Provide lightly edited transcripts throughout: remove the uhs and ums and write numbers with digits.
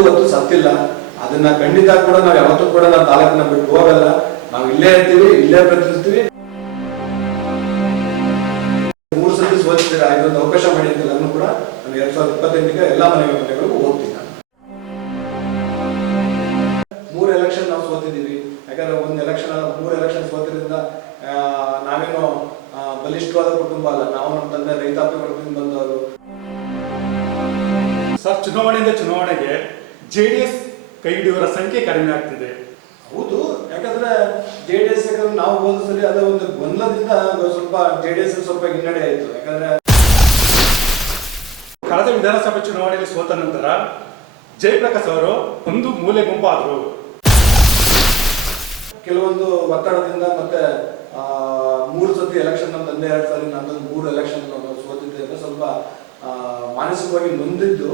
ಇವತ್ತು ಸತ್ತಿಲ್ಲ. ಅದನ್ನ ಖಂಡಿತ ಕೂಡ ನಾವು ಯಾವತ್ತೂ ಕೂಡ ನಾವು ತಾಲೂಕನ್ನ ಬಿಟ್ಟು ಹೋಗಲ್ಲ. ನಾವು ಇಲ್ಲೇ ಇರ್ತೀವಿ, ಇಲ್ಲೇ ಪ್ರತಿನಿಧಿಸ್ತೀವಿ. 3 ಸತಿ ಸೋತಿದ್ದೀರಾ, ಇದೊಂದು ಅವಕಾಶ ಮಾಡಿದ್ದಿಲ್ಲ ನಾನು ಕೂಡ. ನಾನು 2028ಗೆ ಎಲ್ಲ ಮನೆಗಳಿಗೂ ಹೋಗ್ತೀನಿ. 3 ಎಲೆಕ್ಷನ್ ನಾವು ಸೋತಿದ್ದೀವಿ. ಯಾಕಂದ್ರೆ ಒಂದು ಎಲೆಕ್ಷನ್ 3 ಎಲೆಕ್ಷನ್ ಸೋತಿದ್ರಿಂದ ನಾವೇನೋ ಬಲಿಷ್ಠವಾದ ಕುಟುಂಬ ಅಲ್ಲ. ನಾವು ನಮ್ಮ ತಂದೆ ರೈತಾಪಿ ವರ್ಗದಿಂದ ಬಂದವರು. ಸರ್, ಚುನಾವಣೆಯಿಂದ ಚುನಾವಣೆಗೆ JDS ಕೈ ಹಿಡಿಯುವವರ ಸಂಖ್ಯೆ ಕಡಿಮೆ ಆಗ್ತಿದೆ. ಹೌದು, ಯಾಕಂದ್ರೆ JDS ನಾವು ಹೋದ ಸರಿ ಅದ ಒಂದು ಗೊಂದಲದಿಂದ ಸ್ವಲ್ಪ JDS ಸ್ವಲ್ಪ ಹಿನ್ನಡೆ ಆಯಿತು. ಯಾಕಂದ್ರೆ ಕಳೆದ ವಿಧಾನಸಭೆ ಚುನಾವಣೆಯಲ್ಲಿ ಸೋತ ನಂತರ ಜಯಪ್ರಕಾಶ್ ಅವರು ಒಂದು ಮೂಲೆ ಗುಂಪಾದರು. ಕೆಲವೊಂದು ಒತ್ತಡದಿಂದ ಮತ್ತೆ 3 ಸತಿ ಎಲೆಕ್ಷನ್ ನಮ್ಮ ತಂದೆ 2 ಸಾರಿ ನಂದೊಂದು 3 ಎಲೆಕ್ಷನ್ ಸೋತಿದ್ದೆ ಅಂತ ಸ್ವಲ್ಪ ಮಾನಸಿಕವಾಗಿ ನೊಂದಿದ್ದು.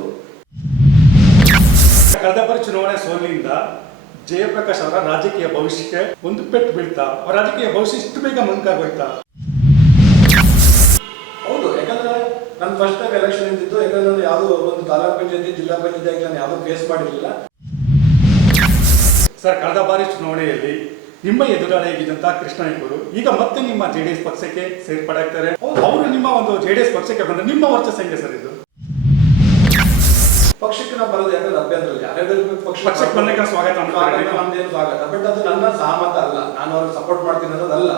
ಕಳೆದ ಬಾರಿ ಚುನಾವಣೆ ಸೋಲಿನಿಂದ ಜಯಪ್ರಕಾಶ್ ಅವರ ರಾಜಕೀಯ ಭವಿಷ್ಯಕ್ಕೆ ಒಂದು ಪೆಟ್ಟು ಬೀಳ್ತಾ, ಅವರ ರಾಜಕೀಯ ಭವಿಷ್ಯ ಇಷ್ಟು ಬೇಗ ಮಂಕಾಗೋಯ್ತಾ? ಹೌದು, ಯಾಕಂದ್ರೆ ನಾನು ಫಸ್ಟ್ ಟೈಮ್ ಎಲೆಕ್ಷನ್ ನಿಂತಿದ್ದು. ಯಾಕಂದ್ರೆ ನಾನು ಯಾವುದೋ ಒಂದು ತಾಲೂಕ್ ಪಂಚಾಯತಿ ಜಿಲ್ಲಾ ಪಂಚಾಯತಿ ನಾನು ಯಾವುದೂ ಫೇಸ್ ಮಾಡಿರಲಿಲ್ಲ. ಸರ್, ಕಳೆದ ಬಾರಿ ಚುನಾವಣೆಯಲ್ಲಿ ನಿಮ್ಮ ಎದುರಾಳಿಯಾಗಿದ್ದಂತ ಕೃಷ್ಣಯ್ಯನವರು ಈಗ ಮತ್ತೆ ನಿಮ್ಮ JDS ಪಕ್ಷಕ್ಕೆ ಸೇರ್ಪಡೆ ಆಗ್ತಾರೆ. ಅವರು ನಿಮ್ಮ ಒಂದು JDS ಪಕ್ಷಕ್ಕೆ ಬಂದ್ರೆ ನಿಮ್ಮ ವರ್ಚಸ್ ಹೆಂಗೆ ಸರ್ ಇದು? ಪಕ್ಷಕ್ಕೆ ನಾವು ಬರೋದು ಯಾಕಂದ್ರೆ ಅಭ್ಯಂತರ ಯಾರ್ಯಾರು ಪಕ್ಷಕ್ಕೆ ಬಂದಾಗ ಸ್ವಾಗತ ನಮ್ದೇನು ಸ್ವಾಗತ. ಬಟ್ ಅದು ನನ್ನ ಸಹಮತ ಅಲ್ಲ, ನಾನು ಅವ್ರಿಗೆ ಸಪೋರ್ಟ್ ಮಾಡ್ತೀನಿ ಅನ್ನೋದಲ್ಲ.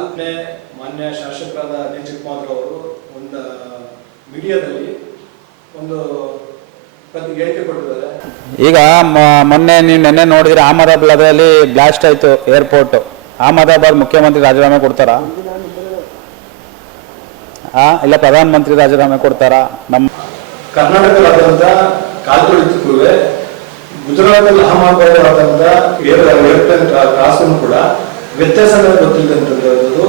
ಮಾನ್ಯ ಶಾಸಕರಾದ ಎನ್ ಚಿಕ್ಕಮಗಳೂರು ಅವರು ಒಂದು ಮೀಡಿಯಾದಲ್ಲಿ ಒಂದು ಹೇಳಿಕೆ ಕೊಟ್ಟಿದ್ದಾರೆ. ಈಗ ಮೊನ್ನೆ ನೀವು ನೆನ್ನೆ ನೋಡಿದ್ರೆ ಅಹಮದಾಬಾದಲ್ಲಿ ಬ್ಲಾಸ್ಟ್ ಆಯ್ತು ಏರ್ಪೋರ್ಟ್. ಅಹಮದಾಬಾದ್ ಮುಖ್ಯಮಂತ್ರಿ ರಾಜೀನಾಮೆ ಕೊಡ್ತಾರಾ? ಇಲ್ಲ ಪ್ರಧಾನ ಮಂತ್ರಿ ರಾಜೀನಾಮೆ ಕೊಡ್ತಾರಾ? ನಮ್ಮ ಕರ್ನಾಟಕದಾದ್ಯಂತ ಕಾಲ್ತೊಳಿತಕ್ಕೂ ಗುಜರಾತಲ್ಲಿ ಅಹಮದಾಬಾದ್ ಆದಂತ ಏರ್ಪ್ಲೇನ್ ಕ್ರಾಸ್ ಕೂಡ ವ್ಯತ್ಯಾಸ ಗೊತ್ತಿಲ್ಲದಂಥದ್ದು.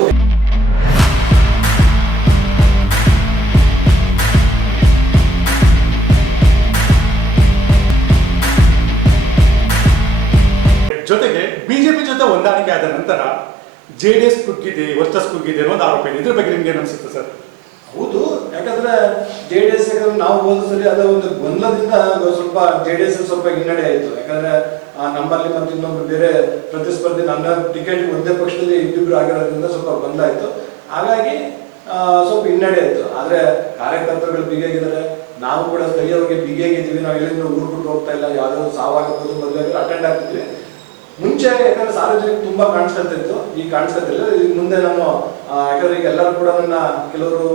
ಜೊತೆಗೆ ಬಿಜೆಪಿ ಜೊತೆ ಹೊಂದಾಣಿಕೆ ಆದ ನಂತರ JDS ಕುಗ್ಗಿದೆ, ವರ್ಚಸ್ ಕುಗ್ಗಿದೆ ಅನ್ನೋದು ಆರೋಪ ಇದೆ. ಇದ್ರ ಬಗ್ಗೆ ನಿಮ್ಗೆ ಏನು ಅನ್ಸುತ್ತೆ ಸರ್? ಹೌದು, ಯಾಕಂದ್ರೆ JDS ನಾವು ಹೋದ ಸರಿ ಅದ ಒಂದು ಗೊಂದಲದಿಂದ ಸ್ವಲ್ಪ JDS ಸ್ವಲ್ಪ ಹಿನ್ನಡೆ ಆಯಿತು. ಯಾಕಂದ್ರೆ ನಮ್ಮಲ್ಲಿ ಮತ್ತೆ ಇನ್ನೊಬ್ರು ಬೇರೆ ಪ್ರತಿಸ್ಪರ್ಧಿ ನನ್ನ ಟಿಕೆಟ್ ಒಂದೇ ಪಕ್ಷದಲ್ಲಿ ಇಬ್ಬಿಬ್ರು ಆಗಿರೋದ್ರಿಂದ ಸ್ವಲ್ಪ ಗೊಂದಲ ಆಯ್ತು. ಹಾಗಾಗಿ ಸ್ವಲ್ಪ ಹಿನ್ನಡೆ ಆಯ್ತು. ಆದ್ರೆ ಕಾರ್ಯಕರ್ತರುಗಳು ಬಿಗಿಯಾಗಿದ್ದಾರೆ, ನಾವು ಕೂಡ ಸ್ಥಳೀಯವಾಗಿ ಬಿಗಿಯಾಗಿದ್ದೀವಿ. ನಾವು ಎಲ್ಲಿಂದ ಊರು ಬಿಟ್ಟು ಹೋಗ್ತಾ ಇಲ್ಲ. ಯಾವ್ದಾದ್ರು ಸಾವಾಗಬಹುದು ಮದುವೆ ಅಟೆಂಡ್ ಆಗ್ತಿದ್ವಿ. ಮುಂಚೆ ಯಾಕಂದ್ರೆ ಸಾರ್ವಜನಿಕ ತುಂಬಾ ಕಾಣಿಸ್ಕೊಳ್ತಿತ್ತು, ಈಗ ಕಾಣಿಸ್ಕೊತಿಲ್ಲ. ಈಗ ಮುಂದೆ ನಾನು ಯಾಕಂದ್ರೆ ಈಗ ಎಲ್ಲರೂ ಕೂಡ ಕೆಲವರು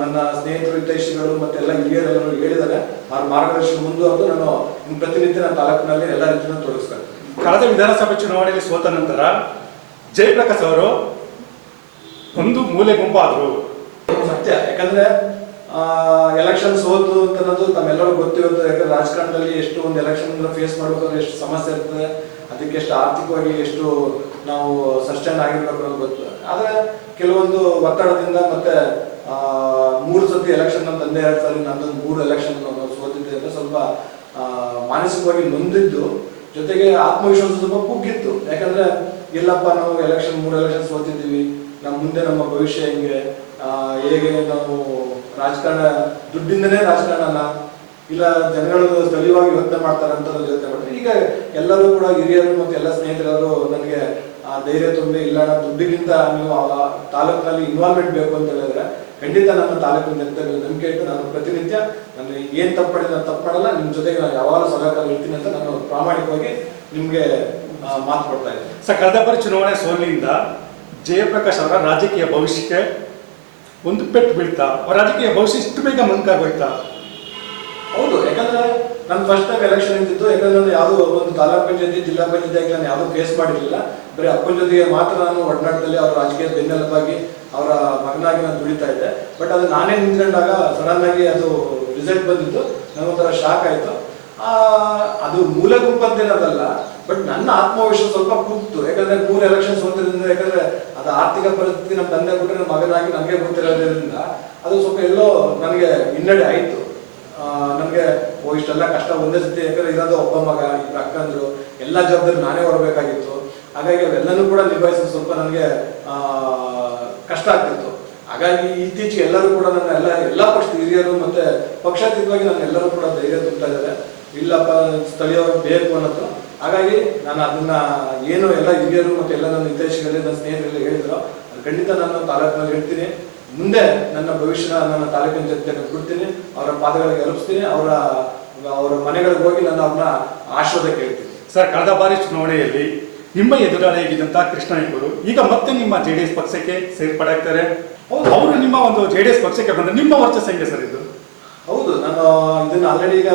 ನನ್ನ ಸ್ನೇಹಿತರು ಹಿತೈಷಿಗಳು ಮತ್ತೆ ಎಲ್ಲ ಹಿರಿಯರೆಲ್ಲರೂ ಹೇಳಿದ್ದಾರೆ. ಅವ್ರ ಮಾರ್ಗದರ್ಶನ ಮುಂದುವರೆದು ನಾನು ಪ್ರತಿನಿತ್ಯ ನನ್ನ ತಾಲೂಕಿನಲ್ಲಿ ಎಲ್ಲ ರೀತಿಯ ತೊಡಗಿಸ್ಕೊಳ್ತೀನಿ. ಕಳೆದ ವಿಧಾನಸಭೆ ಚುನಾವಣೆಯಲ್ಲಿ ಸೋತ ನಂತರ ಜಯಪ್ರಕಾಶ್ ಅವರು ಒಂದು ಮೂಲೆ ಗುಂಪಾದ್ರು. ಸತ್ಯ, ಯಾಕಂದ್ರೆ ಎಲೆಕ್ಷನ್ ಸೋತು ಅಂತ ಅನ್ನೋದು ತಮ್ಮೆಲ್ಲರೂ ಗೊತ್ತಿರುತ್ತೆ. ಯಾಕಂದ್ರೆ ರಾಜಕಾರಣದಲ್ಲಿ ಎಷ್ಟು ಒಂದು ಎಲೆಕ್ಷನ್ ಫೇಸ್ ಮಾಡಬೇಕಾದ್ರೆ ಎಷ್ಟು ಸಮಸ್ಯೆ ಇರ್ತದೆ, ಅದಕ್ಕೆ ಎಷ್ಟು ಆರ್ಥಿಕವಾಗಿ ಎಷ್ಟು ನಾವು ಸಸ್ಟೈನ್ ಆಗಿರ್ಬೇಕು ಅನ್ನೋದು ಗೊತ್ತು. ಆದ್ರೆ ಕೆಲವೊಂದು ಒತ್ತಡದಿಂದ ಮತ್ತೆ 3 ಸತಿ ಎಲೆಕ್ಷನ್ ನಮ್ಮ ತಂದೆ 2 ಸಾರಿ ನಂದೊಂದು 3 ಎಲೆಕ್ಷನ್ ಸೋತಿದ್ದೆ ಅಂತ ಸ್ವಲ್ಪ ಮಾನಸಿಕವಾಗಿ ನೊಂದಿದ್ದು. ಜೊತೆಗೆ ಆತ್ಮವಿಶ್ವಾಸ ಸ್ವಲ್ಪ ಕುಗ್ಗಿತ್ತು. ಯಾಕಂದ್ರೆ ಇಲ್ಲಪ್ಪ, ನಾವು 3 ಎಲೆಕ್ಷನ್ ಸೋತಿದ್ದೀವಿ, ನಮ್ಮ ಮುಂದೆ ನಮ್ಮ ಭವಿಷ್ಯ ಹೆಂಗೆ, ಹೇಗೆ ನಾವು ರಾಜಕಾರಣ ದುಡ್ಡಿಂದನೇ ರಾಜಕಾರಣ ಇಲ್ಲ ಜನಗಳು ಸ್ಥಳೀಯವಾಗಿ ಯೋಚನೆ ಮಾಡ್ತಾರೆ ಅಂತ ಯೋಚನೆ ಮಾಡಿದ್ರೆ ಈಗ ಎಲ್ಲರೂ ಕೂಡ ಹಿರಿಯರು ಮತ್ತೆ ಎಲ್ಲ ಸ್ನೇಹಿತರು ನನಗೆ ಧೈರ್ಯ ತುಂಬಿ ಇಲ್ಲ, ದುಡ್ಡಿಗಿಂತ ನೀವು ತಾಲೂಕಿನಲ್ಲಿ ಇನ್ವಾಲ್ವ್ಮೆಂಟ್ ಬೇಕು ಅಂತ ಹೇಳಿದ್ರೆ ಖಂಡಿತ ನಮ್ಮ ತಾಲೂಕಿನ ನಂಬಿಕೆ ಇಟ್ಟು ನಾನು ಪ್ರತಿನಿತ್ಯ ನಾನು ಏನ್ ತಪ್ಪಡಿದ್ರೆ ನಾನು ತಪ್ಪು ಮಾಡಲ್ಲ, ನಿಮ್ ಜೊತೆಗೆ ನಾನು ಯಾವಾಗ ಸಹಕಾರ ಇರ್ತೀನಿ ಅಂತ ನಾನು ಪ್ರಾಮಾಣಿಕವಾಗಿ ನಿಮ್ಗೆ ಮಾತು ಕೊಡ್ತಾ ಇದ್ದೀನಿ. ಸರ್, ಕಳೆದ ಬಾರಿ ಚುನಾವಣೆ ಸೋಲಿನಿಂದ ಜಯಪ್ರಕಾಶ್ ಅವರ ರಾಜಕೀಯ ಭವಿಷ್ಯಕ್ಕೆ ಒಂದು ಪೆಟ್ಟು ಬೀಳ್ತಾ, ಅವರ ರಾಜಕೀಯ ಭವಿಷ್ಯ ಇಷ್ಟು ಬೇಗ ಮಂಕಾಗೋಯ್ತಾ? ಹೌದು, ಯಾಕಂದ್ರೆ ನಾನು ಫಸ್ಟ್ ಟೈಮ್ ಎಲೆಕ್ಷನ್ ನಿಂತಿದ್ದು. ಯಾಕಂದ್ರೆ ನಾನು ಯಾವುದೋ ಒಂದು ತಾಲೂಕ್ ಪಂಚಾಯತಿ ಜಿಲ್ಲಾ ಪಂಚಾಯತಿ ನಾನು ಯಾವುದೂ ಫೇಸ್ ಮಾಡಿರಲಿಲ್ಲ. ಬರೀ ಅಪ್ಪನ ಜೊತೆಗೆ ಮಾತ್ರ ನಾನು ಒಡನಾಟದಲ್ಲಿ ಅವರ ರಾಜಕೀಯ ಬೆನ್ನೆಲುಬಾಗಿ ಅವರ ಮಗನಾಗಿ ನಾನು ದುಡಿತಾ ಇದ್ದೆ. ಬಟ್ ಅದು ನಾನೇ ನಿಂತ್ಕೊಂಡಾಗ ಸಡನ್ ಆಗಿ ಅದು ರಿಸಲ್ಟ್ ಬಂದಿತ್ತು. ನನಗೊಂಥರ ಶಾಕ್ ಆಯ್ತು. ಅದು ಮೂಲ ಗುಂಪು ಅಂತೇನದಲ್ಲ, ಬಟ್ ನನ್ನ ಆತ್ಮವಿಶ್ವಾಸ ಸ್ವಲ್ಪ ಕುಗ್ತು. ಯಾಕಂದ್ರೆ 3 ಎಲೆಕ್ಷನ್ ಸೋತಿರೋದ್ರಿಂದ, ಯಾಕಂದ್ರೆ ಅದು ಆರ್ಥಿಕ ಪರಿಸ್ಥಿತಿ ನಮ್ಮ ತಂದೆ ಬಿಟ್ಟರೆ ನನ್ನ ಮಗನಾಗಿ ನನಗೆ ಗೊತ್ತಿರೋದ್ರಿಂದ ಅದು ಸ್ವಲ್ಪ ಎಲ್ಲೋ ನನಗೆ ಹಿನ್ನಡೆ ಆಯ್ತು. ನನಗೆ ಇಷ್ಟೆಲ್ಲ ಕಷ್ಟ ಒಂದೇ ಸತಿ, ಯಾಕಂದ್ರೆ ಇರೋದು ಒಬ್ಬ ಮಗ, ಇಬ್ಬರು ಅಕ್ಕಂದ್ರು, ಎಲ್ಲ ಜವಾಬ್ದಾರಿ ನಾನೇ ಹೊರಬೇಕಾಗಿತ್ತು. ಹಾಗಾಗಿ ಅವೆಲ್ಲನೂ ಕೂಡ ನಿಭಾಯಿಸೋದು ಸ್ವಲ್ಪ ನನಗೆ ಕಷ್ಟ ಆಗ್ತಿತ್ತು. ಹಾಗಾಗಿ ಇತ್ತೀಚೆಗೆ ಎಲ್ಲರೂ ಕೂಡ ನನ್ನ ಎಲ್ಲ ಪಕ್ಷದ ಹಿರಿಯರು ಮತ್ತೆ ಪಕ್ಷಾತೀತವಾಗಿ ನನ್ನ ಎಲ್ಲರೂ ಕೂಡ ಧೈರ್ಯ ತುಂಬ್ತಾ ಇದ್ದಾರೆ. ಇಲ್ಲಪ್ಪ ಸ್ಥಳೀಯವಾಗಿ ಬೇಕು ಅನ್ನೋದು. ಹಾಗಾಗಿ ನಾನು ಅದನ್ನ ಏನು ಎಲ್ಲ ಹಿರಿಯರು ಮತ್ತು ಎಲ್ಲ ನನ್ನ ಹಿತೈಷಿಗಳಲ್ಲಿ ನನ್ನ ಸ್ನೇಹಿತರೆಲ್ಲ ಹೇಳಿದ್ರು, ಅದು ಖಂಡಿತ ನಾನು ತಾಲೂಕಿನಲ್ಲಿ ಹೇಳ್ತೀನಿ. ಮುಂದೆ ನನ್ನ ಭವಿಷ್ಯನ ನನ್ನ ತಾಲೂಕಿನ ಜೊತೆ ಬಿಡ್ತೀನಿ, ಅವರ ಪಾದಗಳಿಗೆ ಅರ್ಪಿಸ್ತೀನಿ, ಅವರ ಮನೆಗಳಿಗೆ ಹೋಗಿ ನಾನು ಅವ್ರನ್ನ ಆಶೀರ್ವಾದ ಕೇಳ್ತೀನಿ. ಸರ್, ಕಳೆದ ಬಾರಿ ಚುನಾವಣೆಯಲ್ಲಿ ನಿಮ್ಮ ಎದುರಾಳಿಯಾಗಿದ್ದಂತ ಕೃಷ್ಣಯ್ಯನವರು ಈಗ ಮತ್ತೆ ನಿಮ್ಮ JDS ಪಕ್ಷಕ್ಕೆ ಸೇರ್ಪಡೆ ಆಗ್ತಾರೆ. ಅವರು ನಿಮ್ಮ ಒಂದು JDS ಪಕ್ಷಕ್ಕೆ ಬಂದ್ರೆ ನಿಮ್ಮ ವರ್ಚಸ್ ಹೆಂಗೆ ಸರ್ ಇದು? ಹೌದು, ನಾನು ಇದನ್ನ ಆಲ್ರೆಡಿ ಈಗ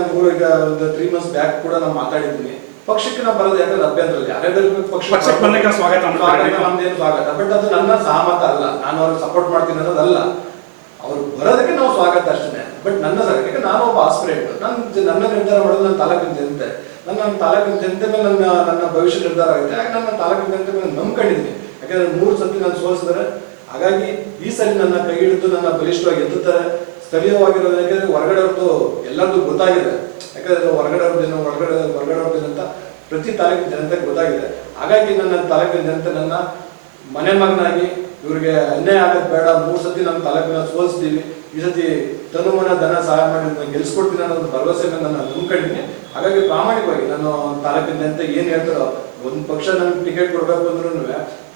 ಒಂದು 3 months ಬ್ಯಾಕ್ ಕೂಡ ನಾನು ಮಾತಾಡಿದ್ದೀನಿ. ಪಕ್ಷಕ್ಕೆ ನಾವು ಬರೋದು ಯಾಕಂದ್ರೆ ಅಭ್ಯಂತರ ಇಲ್ಲ, ಯಾರ್ಯಾರು ಪಕ್ಷಕ್ಕೆ ಬಂದಾಗ ಸ್ವಾಗತ ನಮ್ದೇನು ಸ್ವಾಗತ, ಬಟ್ ಅದು ನನ್ನ ಸಹಮತ ಅಲ್ಲ, ನಾನು ಅವ್ರಿಗೆ ಸಪೋರ್ಟ್ ಮಾಡ್ತೀನಿ ಅನ್ನೋದಲ್ಲ. ಅವ್ರು ಬರೋದಕ್ಕೆ ನಾವು ಸ್ವಾಗತ ಅಷ್ಟೇ, ಬಟ್ ನನ್ನ ಯಾಕಂದ್ರೆ ನಾನು ಒಬ್ಬ ಆಸ್ಪಿರೆಂಟ್, ನನ್ನ ನಿರ್ಧಾರ ಮಾಡೋದು ನನ್ನ ತಾಲೂಕಿನ ಜನತೆ. ನನ್ನ ತಾಲೂಕಿನ ಜನತೆ ಮೇಲೆ ನನ್ನ ಭವಿಷ್ಯ ನಿರ್ಧಾರ ಆಗುತ್ತೆ. ಹಾಗೆ ನನ್ನ ತಾಲೂಕಿನ ಜನತೆ ಮೇಲೆ ನಂಬ್ಕೊಂಡಿದ್ದೀನಿ, ಯಾಕಂದ್ರೆ 3 ಸತಿ ನಾನು ಸೋಲಿಸಿದರೆ. ಹಾಗಾಗಿ ಈ ಸಲ ನನ್ನ ಕೈ ಹಿಡಿದು ನನ್ನ ಬಲಿಷ್ಠವಾಗಿ ಎತ್ತುತ್ತಾರೆ. ಸ್ಥಳೀಯವಾಗಿರೋದು ಯಾಕಂದ್ರೆ ಹೊರಗಡೆ ಅವ್ರದ್ದು ಎಲ್ಲರದ್ದು ಗೊತ್ತಾಗಿದೆ, ಯಾಕಂದ್ರೆ ಹೊರಗಡೆ ಅಂತ ಪ್ರತಿ ತಾಲೂಕಿನ ಜನತೆಗೆ ಗೊತ್ತಾಗಿದೆ. ಹಾಗಾಗಿ ನನ್ನ ತಾಲೂಕಿನ ಜನತೆ ನನ್ನ ಮನೆ ಮಗನಾಗಿ ಇವ್ರಿಗೆ ಅನ್ಯಾಯ ಆಗೋದು ಬೇಡ, 3 ಸತಿ ನಮ್ಮ ತಾಲೂಕಿನ ಸೋಲಿಸ್ತೀವಿ, ಈ ಸತಿ ತನುಮನ ಧನ ಸಹಾಯ ಮಾಡಿ ಗೆಲ್ಸ್ಕೊಡ್ತೀನಿ ಅನ್ನೋದು ಭರವಸೆ ಮೇಲೆ ನಾನು ನಂಬ್ಕೊಂಡಿದ್ದೀನಿ. ಹಾಗಾಗಿ ಪ್ರಾಮಾಣಿಕವಾಗಿ ನಾನು ತಾಲೂಕಿನ ಜನತೆ ಏನ್ ಹೇಳ್ತಾರೋ, ಒಂದು ಪಕ್ಷ ನಮ್ಗೆ ಟಿಕೆಟ್ ಕೊಡ್ಬೇಕು ಅಂದ್ರೂ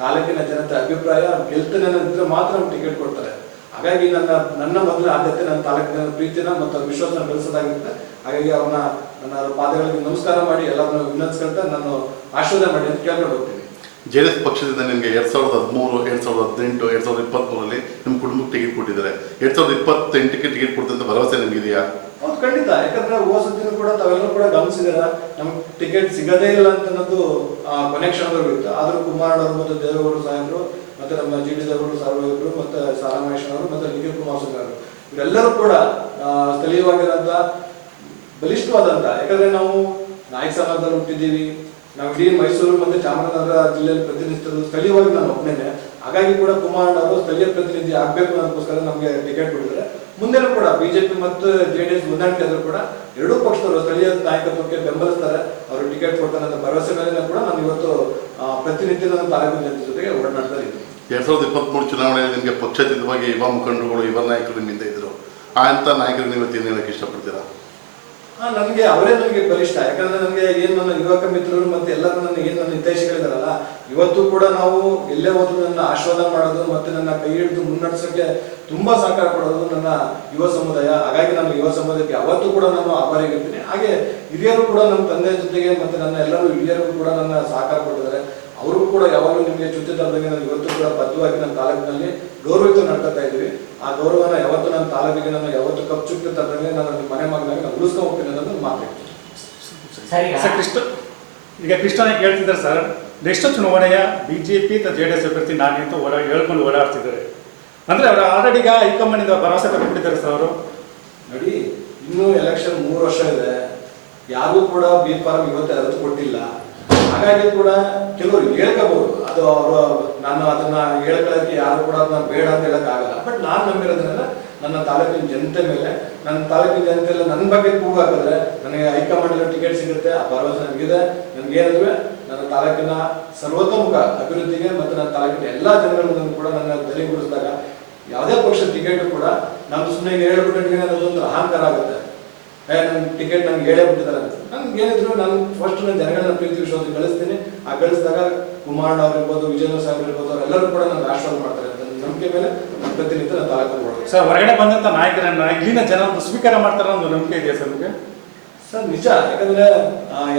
ತಾಲೂಕಿನ ಜನತೆ ಅಭಿಪ್ರಾಯ ಗೆಲ್ತಾನೆ ಅನ್ನೋದಿದ್ರೆ ಮಾತ್ರ ನಮ್ಗೆ ಟಿಕೆಟ್ ಕೊಡ್ತಾರೆ. ಹಾಗಾಗಿ ನನ್ನ ಮೊದಲ ಆದ್ಯತೆ ನನ್ನ ತಾಲೂಕಿನ ಪ್ರೀತಿನ ಮತ್ತು ವಿಶ್ವಾಸನ ಬೆಳೆಸೋದಾಗಿರುತ್ತೆ. ಹಾಗಾಗಿ ಅವ್ರನ್ನ ನನ್ನ ಪಾದಗಳಿಗೆ ನಮಸ್ಕಾರ ಮಾಡಿ ಎಲ್ಲರನ್ನು ವಿನಂತಿಸ್ಕೊಳ್ತಾ ನಾನು ಆಶೀರ್ವಾದ ಮಾಡಿ ಅಂತ ಕೇಳ್ಕೊಂಡು ಹೋಗ್ತೀನಿ. JDS ಪಕ್ಷದಿಂದ ನಿಮಗೆ 2013, 2018, 2023 ನಿಮ್ಮ ಕುಟುಂಬಕ್ಕೆ ಟಿಕೆಟ್ ಕೊಟ್ಟಿದ್ದಾರೆ. 2028ಕ್ಕೆ ಟಿಕೆಟ್ ಕೊಡ್ತಂತ ಭರವಸೆ ನಿಮಗಿದೆಯಾ? ಹೌದು, ಖಂಡಿತ. ಯಾಕಂದ್ರೆ ಹೋದ ಸತಿನೂ ಕೂಡ ತಾವೆಲ್ಲರೂ ಕೂಡ ಗಮನಿಸಿದಾರ, ನಮ್ಗೆ ಟಿಕೆಟ್ ಸಿಗದೇ ಇಲ್ಲ ಅಂತ ಅನ್ನೋದು ಕೊನೆ ಕ್ಷಣದವರೆಗೂ ಇತ್ತು. ಆದ್ರೂ ಕುಮಾರ್ ಅವರು ಮತ್ತು ದೇವೇಗೌಡರು ಸಾಹೇಬರು ಮತ್ತೆ ನಮ್ಮ GD ದೇವೇಗೌಡರು ಸಾರ್ವಜನಿಕರು ಮತ್ತೆ ಸಾರಾಮೇಶ್ ಅವರು ಮತ್ತೆ ನಿಖಿಲ್ ಕುಮಾರಸ್ವಾಮಿ ಅವರು ಇವರೆಲ್ಲರೂ ಕೂಡ ಸ್ಥಳೀಯವಾಗಿರೋಂಥ ಬಲಿಷ್ಠವಾದಂತ, ಯಾಕಂದ್ರೆ ನಾವು ನಾಯಕ ಸಮಾಜದಲ್ಲಿ ಹುಟ್ಟಿದ್ದೀವಿ, ನಾವು ಇಡೀ ಮೈಸೂರು ಮತ್ತೆ ಚಾಮರಾಜನಗರ ಜಿಲ್ಲೆಯಲ್ಲಿ ಪ್ರತಿನಿಧಿಸಿದ್ರು ಸ್ಥಳೀಯವಾಗಿ ನಾನು ಒಬ್ಬನೇ. ಹಾಗಾಗಿ ಕೂಡ ಕುಮಾರ್ ಅವರು ಸ್ಥಳೀಯ ಪ್ರತಿನಿಧಿ ಆಗ್ಬೇಕು ಅನ್ನೋದಕ್ಕೋಸ್ಕರ ನಮಗೆ ಟಿಕೆಟ್ ಕೊಟ್ಟಿದ್ದಾರೆ. ಮುಂದೆನೂ ಕೂಡ ಬಿಜೆಪಿ ಮತ್ತು JDS ಹೊಂದಾಣಿಕೆ ಆದರೂ ಕೂಡ ಎರಡೂ ಪಕ್ಷದವರು ಸ್ಥಳೀಯ ನಾಯಕತ್ವಕ್ಕೆ ಬೆಂಬಲಿಸ್ತಾರೆ, ಅವರು ಟಿಕೆಟ್ ಕೊಡ್ತಾರೆ ಅನ್ನೋ ಭರವಸೆ ಮೇಲೆ ಕೂಡ ನಾನು ಇವತ್ತು ಪ್ರತಿನಿತ್ಯ ನನ್ನ ತಾಲೂಕಿನ ಜನತೆ ಜೊತೆಗೆ ಓಡಾಡ್ತಾ ಇದ್ದೀನಿ. 2023 ಚುನಾವಣೆಯಲ್ಲಿ ನಿಮಗೆ ಪಕ್ಷಾತೀತವಾಗಿ ಯುವ ಮುಖಂಡರುಗಳು, ಯುವ ನಾಯಕರು ನಿಮ್ಮಿಂದ ಇದ್ರು. ಅಂತ ನಾಯಕರು ನೀವು ಏನು ಹೇಳಕ್ಕೆ ಇಷ್ಟಪಡ್ತೀರಾ? ನನಗೆ ಅವರೇ ನನಗೆ ಬಲಿಷ್ಠ. ಯಾಕಂದ್ರೆ ನನಗೆ ಏನು ನನ್ನ ಯುವಕ ಮಿತ್ರರು ಮತ್ತೆ ಎಲ್ಲರೂ ನನ್ನ ಏನು ನನ್ನ ಹಿತೈಷಿಗಳಿದಾರಲ್ಲ, ಇವತ್ತು ಕೂಡ ನಾವು ಎಲ್ಲೇ ಹೋದ್ರು ನನ್ನ ಆಶೀರ್ವಾದ ಮಾಡೋದು ಮತ್ತೆ ನನ್ನ ಕೈ ಹಿಡಿದು ಮುನ್ನಡೆಸೋಕೆ ತುಂಬಾ ಸಹಕಾರ ಕೊಡೋದು ನನ್ನ ಯುವ ಸಮುದಾಯ. ಹಾಗಾಗಿ ನಾನು ಯುವ ಸಮುದಾಯಕ್ಕೆ ಯಾವತ್ತೂ ಕೂಡ ನಾನು ಆಭಾರಿಯಾಗಿರ್ತೀನಿ. ಹಾಗೆ ಹಿರಿಯರು ಕೂಡ ನಮ್ಮ ತಂದೆ ಜೊತೆಗೆ ಮತ್ತೆ ನನ್ನ ಎಲ್ಲರೂ ಹಿರಿಯರು ಕೂಡ ನನ್ನ ಸಹಕಾರ ಕೊಟ್ಟಿದ್ದಾರೆ. ಅವರು ಕೂಡ ಯಾವಾಗಲೂ ನಿಮಗೆ ಜೊತೆ ತರದಂಗೆ ನಾನು ಇವತ್ತು ಕೂಡ ಬದ್ಧವಾಗಿ ನನ್ನ ತಾಲೂಕಿನಲ್ಲಿ ಗೌರವಿತ ನಡ್ಕೊತಾ ಇದ್ದೀವಿ. ಆ ಗೌರವನ ಯಾವತ್ತು ನನ್ನ ತಾಲೂಕಿಗೆ ನಾನು ಯಾವತ್ತು ಕಪ್ ಚುಕ್ಕೆ ತರದಂಗೆ ನಾನು ನಿಮ್ಮ ಮನೆ ಮಗನಾಗಿ ನಾನು ಉಳಿಸ್ಕೊಂಡು ಹೋಗ್ತೀನಿ ಅನ್ನೋದು ಮಾತಾಡ್ತೀನಿ. ಈಗ ಕೃಷ್ಣನೇ ಕೇಳ್ತಿದ್ದಾರೆ ಸರ್, ನೆಕ್ಸ್ಟ್ ಚುನಾವಣೆಯ BJP JDS ಅಭ್ಯರ್ಥಿ ನಾನೇ ಅಂತ ಹೇಳ್ಕೊಂಡು ಓಡಾಡ್ತಿದ್ದಾರೆ. ಅಂದ್ರೆ ಅವರು ಆಲ್ರೆಡಿ ಈಗ ಹೈಕಮಾಂಡ್ ಇಂದ ಭರವಸೆ ತಗೊಂಡಿದ್ದಾರೆ ಸರ್ ಅವರು. ನೋಡಿ, ಇನ್ನೂ ಎಲೆಕ್ಷನ್ 3 ವರ್ಷ ಇದೆ, ಯಾರಿಗೂ ಕೂಡ B ಫಾರ್ಮ್ ಇವತ್ತು ಯಾರು ಕೊಟ್ಟಿಲ್ಲ. ಹಾಗಾಗಿ ಕೂಡ ಕೆಲವರು ಹೇಳ್ಕೋಬಹುದು, ಅದು ಅವರು ನಾನು ಅದನ್ನ ಹೇಳ್ಕೊಳ್ಳೋಕೆ ಯಾರು ಕೂಡ ಅದನ್ನ ಬೇಡ ಅಂತ ಹೇಳಕ್ ಆಗಲ್ಲ. ಬಟ್ ನಾನು ನಂಬಿರೋದ್ರಿಂದ ನನ್ನ ತಾಲೂಕಿನ ಜನತೆ ಮೇಲೆ, ನನ್ನ ತಾಲೂಕಿನ ಜನತೆ ಎಲ್ಲ ನನ್ನ ಬಗ್ಗೆ ಕೂಗು ಹಾಕಿದ್ರೆ ನನಗೆ ಹೈಕಮಾಂಡ್ ಟಿಕೆಟ್ ಸಿಗುತ್ತೆ, ಆ ಭರವಸೆ ನನಗಿದೆ. ನನಗೇನಿದ್ರೆ ನನ್ನ ತಾಲೂಕಿನ ಸರ್ವತೋಮುಖ ಅಭಿವೃದ್ಧಿಗೆ ಮತ್ತು ನನ್ನ ತಾಲೂಕಿನ ಎಲ್ಲಾ ಜನಗಳನ್ನು ಕೂಡ ನನ್ನ ಧರಿಗೂಡಿಸಿದಾಗ ಯಾವುದೇ ಪಕ್ಷ ಟಿಕೆಟ್ ಕೂಡ ನಾನು ಸುಮ್ಮನೆ ಹೇಳ್ಬಿಟ್ಟು ಅದೊಂದು ಅಹಂಕಾರ ಆಗುತ್ತೆ. ನನ್ನ ಟಿಕೆಟ್ ನನ್ಗೆ ಹೇಳೇ ಬಿಟ್ಟಿದ್ದಾರೆ ಅಂತ. ನನ್ಗೆ ಏನಿದ್ರು ನಾನು ಫಸ್ಟ್ ನನ್ನ ಜನಗಳನ್ನ ಪ್ರೀತಿ ವಿಶ್ವಾಸ ಗಳಿಸ್ತೀನಿ. ಆ ಗಳಿಸಿದಾಗ ಕುಮಾರ್ ಅವ್ರು ಇರ್ಬೋದು, ವಿಜಯೇಂದ್ರ ಸಾಹೇಬ್ ಇರ್ಬೋದು, ಅವರೆಲ್ಲರೂ ಕೂಡ ನನಗೆ ಆಶೀರ್ವಾದ ಮಾಡ್ತಾರೆ ಅಂತ ನಂಬಿಕೆ ಮೇಲೆ ನನ್ನ ಪ್ರತಿನಿತ್ಯ ನನ್ನ ತಾಲೂಕು ನೋಡೋದು. ಸರ್, ಹೊರಗಡೆ ಬಂದಂತ ನಾಯಕರನ್ನ ಇಲ್ಲಿನ ಜನ ಸ್ವೀಕಾರ ಮಾಡ್ತಾರ ಒಂದು ನಂಬಿಕೆ ಇದೆಯಾ ಸರ್ ನಿಮಗೆ? ಸರ್, ನಿಜ. ಯಾಕಂದ್ರೆ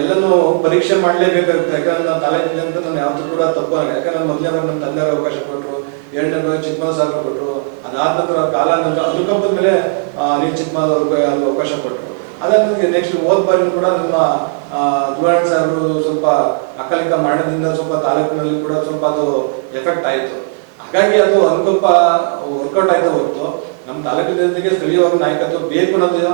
ಎಲ್ಲನೂ ಪರೀಕ್ಷೆ ಮಾಡಲೇಬೇಕಾಗುತ್ತೆ. ಯಾಕಂದ್ರೆ ನಾನು ತಾಲೂಕಿನ ಅಂತ ನಾನು ಯಾವತ್ತೂ ಕೂಡ ತಪ್ಪು ಆಗಲ್ಲ. ಯಾಕಂದ್ರೆ ಮೊದಲನೇ ಬಾರಿ ನಮ್ಮ ತಂದೆಯವರು ಅವಕಾಶ ಕೊಟ್ಟರು, 2ನೇ ಬಾರಿ ಚಿಕ್ಕಮಗಳೂರು ಸಾಹೇಬರು ಕೊಟ್ಟರು, ಅದಾದ ನಂತರ ಕಾಲ ನಂತರ ಅದ್ರ ಕಂಪದ ಮೇಲೆ ನೀವು ಚಿಕ್ಕಮಗಳೂರು ಅವಕಾಶ ಕೊಟ್ಟರು. ಅದಾದ ನೆಕ್ಸ್ಟ್ ಹೋದ ಬಾರಿ ಕೂಡ ನಮ್ಮ ದುರಾಣ್ ಸಾಹೇಬರು ಸ್ವಲ್ಪ ಅಕಾಲಿಕ ಮರಣದಿಂದ ಸ್ವಲ್ಪ ತಾಲೂಕಿನಲ್ಲಿ ಕೂಡ ಸ್ವಲ್ಪ ಅದು ಎಫೆಕ್ಟ್ ಆಯಿತು. ಹಾಗಾಗಿ ಅದು ಅನುಕಂಪ ವರ್ಕೌಟ್ ಆಯ್ತಾ ಹೊರತು ನಮ್ಮ ತಾಲೂಕಿನ ಜನತೆಗೆ ಸ್ಥಳೀಯವಾಗಿ ನಾಯಕತ್ವ ಬೇಕು ಅನ್ನೋದು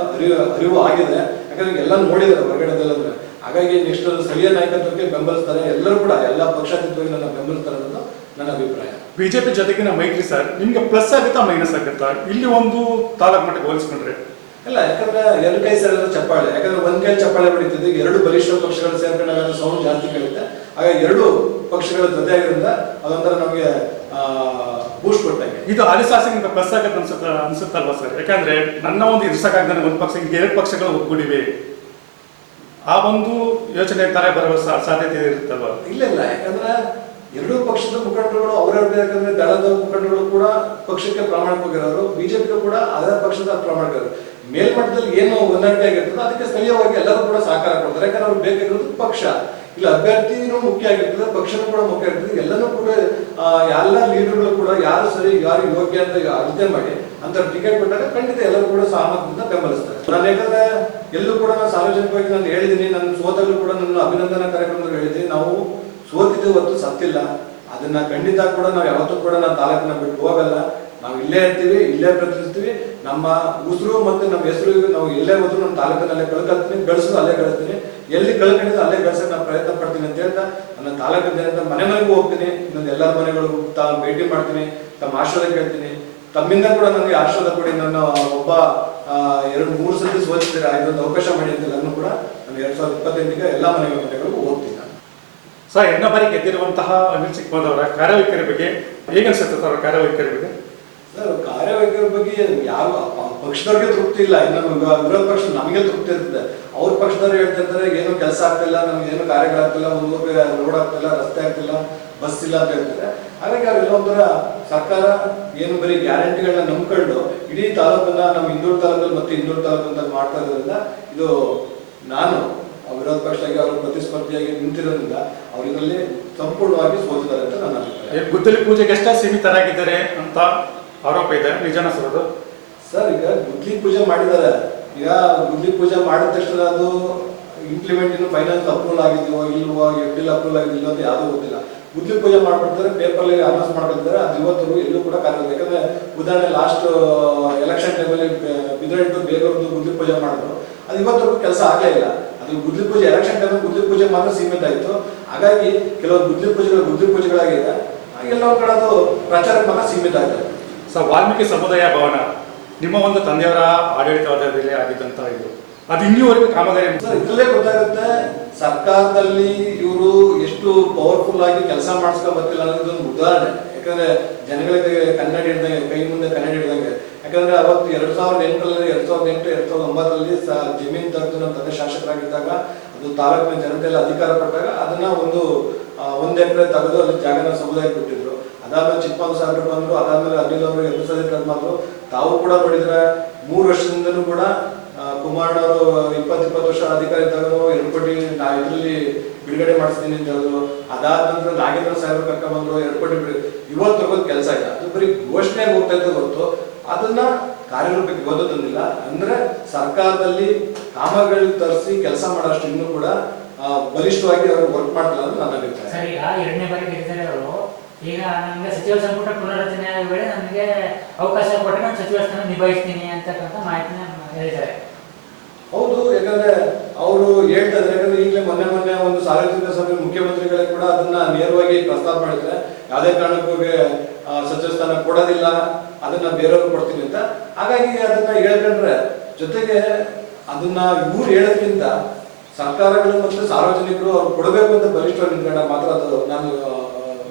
ಅರಿವು ಆಗಿದೆ. ಯಾಕಂದ್ರೆ ಎಲ್ಲ ನೋಡಿದ್ದಾರೆ ಹೊರಗಡೆದೆಲ್ಲ. ಹಾಗಾಗಿ ನೆಕ್ಸ್ಟ್ ಸ್ಥಳೀಯ ನಾಯಕತ್ವಕ್ಕೆ ಬೆಂಬಲಿಸ್ತಾರೆ, ಎಲ್ಲರೂ ಕೂಡ ಎಲ್ಲ ಪಕ್ಷಾತೀತವಾಗಿ ನನ್ನ ಬೆಂಬಲಿಸ್ತಾರೆ ಅನ್ನೋದು ನನ್ನ ಅಭಿಪ್ರಾಯ. BJP ಜೊತೆಗಿನ ಮೈತ್ರಿ ಸರ್ ನಿಮ್ಗೆ ಪ್ಲಸ್ ಆಗುತ್ತಾ ಮೈನಸ್ ಆಗುತ್ತಾ ಇಲ್ಲಿ ಒಂದು ತಾಲೂಕು ಮಟ್ಟಕ್ಕೆ ಹೋಲಿಸ್ಕೊಂಡ್ರೆ? ಇಲ್ಲ, ಯಾಕಂದ್ರೆ ಎರಡು ಕೈ ಸೇರಿದ್ರೆ ಚಪ್ಪಾಳೆ. ಯಾಕಂದ್ರೆ ಒಂದ್ ಕೈ ಚಪ್ಪಾಳೆ ಹೊಡಿತಿದ್ದು, 2 ಬಲಿಷ್ಠ ಪಕ್ಷಗಳು ಸೇರ್ಕೊಂಡಾಗ ಸೌಂಡ್ ಜಾಸ್ತಿ ಕೇಳುತ್ತೆ. ಹಾಗಾಗಿ 2 ಪಕ್ಷಗಳ ಜೊತೆ ಆಗಿರೋದ್ರಿಂದ ಅದೊಂಥರ ನಮಗೆ ಬೂಸ್ಟ್ ಕೊಟ್ಟಾಗೆ. ಇದು ಹಾಲಿ ಶಾಸಕರಿಂದ ಪ್ಲಸ್ ಆಗತ್ತೆ ಅನ್ಸುತ್ತಲ್ವಾ ಸರ್? ಯಾಕಂದ್ರೆ ನನ್ನ ಒಂದು ಇರ್ಸಕ್ಕಾಗ್ದಾನೆ ಒಂದು ಪಕ್ಷ, ಈಗ 2 ಪಕ್ಷಗಳು ಒಗ್ಗೂಡಿವೆ. ಆ ಒಂದು ಯೋಚನೆ ತರ ಬರುವ ಸಾಧ್ಯತೆ ಇರುತ್ತಲ್ವ? ಇಲ್ಲ ಇಲ್ಲ, ಯಾಕಂದ್ರೆ ಎರಡೂ ಪಕ್ಷದ ಮುಖಂಡರುಗಳು ಅವರವ್ರದೇ, ಯಾಕಂದ್ರೆ ದಳದ ಮುಖಂಡರುಗಳು ಕೂಡ ಪಕ್ಷಕ್ಕೆ ಪ್ರಾಮಾಣಿಕವಾಗಿರೋರು, ಬಿಜೆಪಿ ಕೂಡ ಅದರ ಪಕ್ಷದ ಪ್ರಾಮಾಣಿಕರು. ಮೇಲ್ಮಟ್ಟದಲ್ಲಿ ಏನು ಹೊಂದಾಣಿಕೆ ಆಗಿರ್ತದೆ ಅದಕ್ಕೆ ಸ್ಥಳೀಯವಾಗಿ ಎಲ್ಲರೂ ಕೂಡ ಸಹಕಾರ ಕೊಡ್ತಾರೆ. ಯಾಕಂದ್ರೆ ಅವ್ರಿಗೆ ಬೇಕಾಗಿರೋದು ಪಕ್ಷ, ಇಲ್ಲ ಅಭ್ಯರ್ಥಿನೂ ಮುಖ್ಯ ಆಗಿರ್ತದೆ, ಪಕ್ಷನೂ ಕೂಡ ಮುಖ್ಯ ಆಗಿರ್ತದೆ. ಎಲ್ಲನೂ ಕೂಡ ಎಲ್ಲ ಲೀಡರ್ಗಳು ಕೂಡ ಯಾರು ಸರಿ ಯಾರು ಯೋಗ್ಯ ಅಂತ ಅಳತೆ ಮಾಡಿ ಅಂತ ಟಿಕೆಟ್ ಕೊಟ್ಟಾಗ ಖಂಡಿತ ಎಲ್ಲರೂ ಕೂಡ ಸಹಮತದಿಂದ ಬೆಂಬಲಿಸ್ತಾರೆ. ನಾನು ಯಾಕಂದ್ರೆ ಎಲ್ಲೂ ಕೂಡ ನಾನು ಸಾರ್ವಜನಿಕವಾಗಿ ನಾನು ಹೇಳಿದ್ದೀನಿ, ನನ್ನ ಸೋತಲ್ಲೂ ಕೂಡ ನನ್ನ ಅಭಿನಂದನಾ ಕಾರ್ಯಕ್ರಮದಲ್ಲಿ ಹೇಳಿದ್ದೀನಿ, ನಾವು ಸೋತಿದ್ದು ಹೊತ್ತು ಸತ್ತಿಲ್ಲ. ಅದನ್ನ ಖಂಡಿತ ಕೂಡ ನಾವು ಯಾವತ್ತೂ ಕೂಡ ನಾವು ತಾಲೂಕನ್ನ ಬಿಟ್ಟು ಹೋಗಲ್ಲ. ನಾವು ಇಲ್ಲೇ ಇರ್ತೀವಿ, ಇಲ್ಲೇ ಪ್ರತಿನಿಧಿಸ್ತೀವಿ. ನಮ್ಮ ಉಸಿರು ಮತ್ತೆ ನಮ್ಮ ಹೆಸರು ನಾವು ಎಲ್ಲೇ ಹೋದ್ರು ನಮ್ಮ ತಾಲೂಕಿನಲ್ಲೇ ಕಳ್ಕೊಳ್ತೀನಿ, ಬೆಳೆಸೋದು ಅಲ್ಲೇ ಕಳಿಸ್ತೀನಿ, ಎಲ್ಲಿ ಕಳ್ಕೊಂಡಿದ್ದು ಅಲ್ಲೇ ಬೆಳೆಸಕ್ಕೆ ನಾನು ಪ್ರಯತ್ನ ಪಡ್ತೀನಿ ಅಂತ ಹೇಳ್ತಾ ನನ್ನ ತಾಲೂಕಿನ ಮನೆ ಮನೆಗೂ ಹೋಗ್ತೀನಿ, ಇನ್ನೊಂದು ಎಲ್ಲರ ಮನೆಗಳು ಭೇಟಿ ಮಾಡ್ತೀನಿ, ತಮ್ಮ ಆಶೀರ್ವಾದ ಕೇಳ್ತೀನಿ. ತಮ್ಮಿಂದ ಕೂಡ ನನಗೆ ಆಶೀರ್ವಾದ ಕೊಡಿ, ನನ್ನ ಒಬ್ಬ 2-3 ಸತಿ ಸೋತಿದ್ದೀರಾ, ಇದೊಂದು ಅವಕಾಶ ಮಾಡಿ ಅಂತ ನಾನು ಕೂಡ ನಾನು 2028ಗೆ ಎಲ್ಲ ಮನೆಗಳಿಗೂ ಹೋಗ್ತೀನಿ. ಸರ್, 2ನೇ ಬಾರಿ ಗೆದ್ದಿರುವಂತಹ ಅನಿಲ್ ಚಿಕ್ಕಮದ್ ಅವರ ಕಾರ್ಯವೈಖರಿ ಬಗ್ಗೆ ಹೇಗೆ ಅನ್ಸುತ್ತೆ ಅವರ ಕಾರ್ಯವೈಖರಿ ಬಗ್ಗೆ? ಸರ್, ಕಾರ್ಯವೈಖರಿ ಬಗ್ಗೆ ಯಾರು ಪಕ್ಷದವ್ರಿಗೆ ತೃಪ್ತಿ ಇಲ್ಲ, ಇನ್ನು ವಿರೋಧ ಪಕ್ಷ ನಮಗೆ ತೃಪ್ತಿ ಇರ್ತದೆ. ಅವ್ರ ಪಕ್ಷದವ್ರು ಹೇಳ್ತಿರ್ತಾರೆ ಏನು ಕೆಲಸ ಆಗ್ತಿಲ್ಲ, ನಮ್ಗೆ ಏನು ಕಾರ್ಯಗಳಾಗ್ತಿಲ್ಲ, ಊರಿಗೆ ರೋಡ್ ಆಗ್ತಿಲ್ಲ, ರಸ್ತೆ ಆಗ್ತಿಲ್ಲ, ಬಸ್ ಇಲ್ಲ ಅಂತ ಹೇಳ್ತಾರೆ. ಹಾಗಾಗಿ ಅವೆಲ್ಲ ಒಂಥರ ಸರ್ಕಾರ ಏನು ಬರೀ ಗ್ಯಾರಂಟಿಗಳನ್ನ ನಂಬ್ಕೊಂಡು ಇಡೀ ತಾಲೂಕನ್ನ ನಮ್ಮ ಇಂದೂರು ತಾಲೂಕಲ್ಲಿ ಮತ್ತೆ ಇಂದೂರು ತಾಲೂಕು ಅಂತ ಮಾಡ್ತಾ ಇರೋದ್ರಿಂದ ಇದು ನಾನು ವಿರೋಧ ಪಕ್ಷವಾಗಿ ಅವರು ಪ್ರತಿಸ್ಪರ್ಧಿಯಾಗಿ ನಿಂತಿರೋದ್ರಿಂದ ಅವ್ರು ಇದರಲ್ಲಿ ಸಂಪೂರ್ಣವಾಗಿ ಸೋತಿದ್ದಾರೆ ಅಂತ ನನ್ನ ಅಭಿಪ್ರಾಯ. ಗುದ್ದಲಿ ಪೂಜೆಗೆ ಎಷ್ಟೇ ಸೀಮಿತರಾಗಿದ್ದಾರೆ ಅಂತ ಆರೋಪ ಇದೆ, ನಿಜನ ಸರ್ ಅದು? ಸರ್, ಈಗ ಗುದ್ಲಿ ಪೂಜೆ ಮಾಡಿದ್ದಾರೆ. ಈಗ ಗುದ್ಲಿ ಪೂಜೆ ಮಾಡಿದ ತಕ್ಷಣ ಅದು ಇಂಪ್ಲಿಮೆಂಟ್ ಇನ್ನು ಫೈನಾನ್ಸ್ ಅಪ್ರೂವಲ್ ಆಗಿದೆಯೋ ಇಲ್ವೋ, ಎಫ್ಡಿಲ್ ಅಪ್ರೂವಲ್ ಆಗಿದೆಯೋ ಅಂತ ಯಾವುದೂ ಗೊತ್ತಿಲ್ಲ. ಗುದ್ಲಿ ಪೂಜೆ ಮಾಡ್ಬಿಡ್ತಾರೆ, ಪೇಪರ್ಲಿ ಅನೌನ್ಸ್ ಮಾಡ್ಕೊಳ್ತಾರೆ, ಅದು ಇವತ್ತು ಎಲ್ಲೂ ಕೂಡ ಕಾರ್ಯ. ಯಾಕಂದ್ರೆ ಉದಾಹರಣೆ ಲಾಸ್ಟ್ ಎಲೆಕ್ಷನ್ ಟೈಮಲ್ಲಿ ಬಿದ್ರೆಟ್ಟು ಬೇಗೂರ್ದು ಗುದ್ಲಿ ಪೂಜೆ ಮಾಡಿದ್ರು, ಅದು ಇವತ್ತವರೆಗೂ ಕೆಲಸ ಆಗಲೇ ಇಲ್ಲ. ಅದು ಗುದ್ಲಿ ಪೂಜೆ ಎಲೆಕ್ಷನ್ ಟೈಮಲ್ಲಿ ಗುದ್ಲಿ ಪೂಜೆ ಮಾತ್ರ ಸೀಮಿತ ಆಯಿತು. ಹಾಗಾಗಿ ಕೆಲವು ಗುದ್ಲಿ ಪೂಜೆಗಳಾಗಿದೆ, ಎಲ್ಲೋ ಕಡೆ ಅದು ಪ್ರಚಾರಕ್ಕೆ ಮಾತ್ರ ಸೀಮಿತ ಆಗಿದೆ. ಸರ್, ವಾಲ್ಮೀಕಿ ಸಮುದಾಯ ಭವನ ನಿಮ್ಮ ಒಂದು ತಂದೆಯವರ ಆಡಳಿತವಾದಲ್ಲಿ ಆಗಿದ್ದಂತ ಇದು, ಅದು ಇನ್ನೂವರೆಗೂ ಕಾಮಗಾರಿ ಇದರಲ್ಲೇ ಗೊತ್ತಾಗುತ್ತೆ ಸರ್ಕಾರದಲ್ಲಿ ಇವರು ಎಷ್ಟು ಪವರ್ಫುಲ್ ಆಗಿ ಕೆಲಸ ಮಾಡಿಸ್ಕೊ ಬರ್ತಿಲ್ಲ ಅನ್ನೋದೊಂದು ಉದಾಹರಣೆ. ಯಾಕಂದ್ರೆ ಜನಗಳಿಗೆ ಕನ್ನಡ ಹಿಡ್ದಂಗೆ, ಕೈ ಮುಂದೆ ಕನ್ನಡ ಹಿಡ್ದಂಗೆ. ಯಾಕಂದ್ರೆ ಅವತ್ತು 2008ರಲ್ಲಿ 2009ರಲ್ಲಿ ಜಮೀನು ತೆಗೆದು ನಮ್ಮ ತಂದೆ ಶಾಸಕರಾಗಿದ್ದಾಗ ಅದು ತಾಲೂಕಿನ ಜನತೆಯಲ್ಲಿ ಅಧಿಕಾರ ಪಟ್ಟಾಗ ಅದನ್ನ ಒಂದು ಎಕರೆ ತೆಗೆದು ಅಲ್ಲಿ ಜಾಗನ ಸಮುದಾಯಕ್ಕೆ ಕೊಟ್ಟಿದ್ರು. ಅದಾದ್ಮೇಲೆ ಚಿಕ್ಕಮಗಳೂರು ಸಾಹೇಬರು ಬಂದ್ರು, ಅದಾದ್ಮೇಲೆ ಅನಿಲ್ ಅವರು 2 ಸಲ ಬಂದ್ರು. ತಾವು ಕೂಡ ನೋಡಿದ್ರೆ 3 ವರ್ಷದಿಂದಲೂ ಕೂಡ ಕುಮಾರಣ್ಣವರು 20 ವರ್ಷ ಅಧಿಕಾರಿ ತಗೊಂಡು 2 ಕೋಟಿ ಇದರಲ್ಲಿ ಬಿಡುಗಡೆ ಮಾಡಿಸ್ತೀನಿ ಅಂತ ಹೇಳಿದ್ರು. ಅದಾದ ನಂತರ ನಾಗೇಂದ್ರ ಸಾಹೇಬರು ಕರ್ಕೊಂಡ್ ಬಂದ್ರು, 2 ಕೋಟಿ ಇವತ್ತು ಕೆಲಸ ಇಲ್ಲ. ಅದು ಬರೀ ಘೋಷಣೆ ಹೋಗ್ತಾ ಇದ್ದು ಹೊರತು ಅದನ್ನ ಕಾರ್ಯರೂಪಕ್ಕೆ ಓದೋ ತಂದಿಲ್ಲ. ಅಂದ್ರೆ ಸರ್ಕಾರದಲ್ಲಿ ಕಾಮಗಾರಿ ತರಿಸಿ ಕೆಲಸ ಮಾಡೋಷ್ಟು ಇನ್ನೂ ಕೂಡ ಬಲಿಷ್ಠವಾಗಿ ಅವರು ವರ್ಕ್ ಮಾಡ್ತಿಲ್ಲ ಅಂತ ನನ್ನ ಅಭಿಪ್ರಾಯ. ಸರ್, ಈಗ 2ನೇ ಬಾರಿ ಗೆದ್ದಿದ್ದಾರೆ ಅವರು. ಈಗ ನಮಗೆ ಸಚಿವ ಸಂಪುಟ ಪುನರಚನೆ ವೇಳೆ ನನಗೆ ಅವಕಾಶ ಕೊಟ್ಟರೆ ನಾನು ಸಚಿವ ಸ್ಥಾನ ನಿಭಾಯಿಸ್ತೀನಿ ಅಂತಕ್ಕಂಥ ಮಾಹಿತಿನ ಹೇಳಿದ್ದಾರೆ. ಹೌದು, ಯಾಕಂದ್ರೆ ಅವರು ಹೇಳ್ತಾ ಇದ್ದಾರೆ. ಯಾಕಂದ್ರೆ ಈಗಲೇ ಮೊನ್ನೆ ಒಂದು ಸಾರ್ವಜನಿಕ ಸಭೆ ಮುಖ್ಯಮಂತ್ರಿಗಳೇ ಕೂಡ ಅದನ್ನ ನೇರವಾಗಿ ಪ್ರಸ್ತಾಪ ಮಾಡಿದ್ರೆ, ಯಾವುದೇ ಕಾರಣಕ್ಕೂ ಸಚಿವ ಸ್ಥಾನ ಕೊಡೋದಿಲ್ಲ, ಅದನ್ನ ಬೇರೆಯವ್ರಿಗೆ ಕೊಡ್ತೀನಿ ಅಂತ. ಹಾಗಾಗಿ ಅದನ್ನ ಹೇಳ್ಕೊಂಡ್ರೆ ಜೊತೆಗೆ ಅದನ್ನ ಇವ್ರು ಹೇಳೋದ್ಕಿಂತ ಸರ್ಕಾರಗಳು ಮತ್ತು ಸಾರ್ವಜನಿಕರು ಅವ್ರು ಕೊಡಬೇಕು ಅಂತ ಬಲಿಷ್ಠವಾಗಿ ನಿಂತ್ಕೊಂಡ ಮಾತ್ರ ಅದು ನಾನು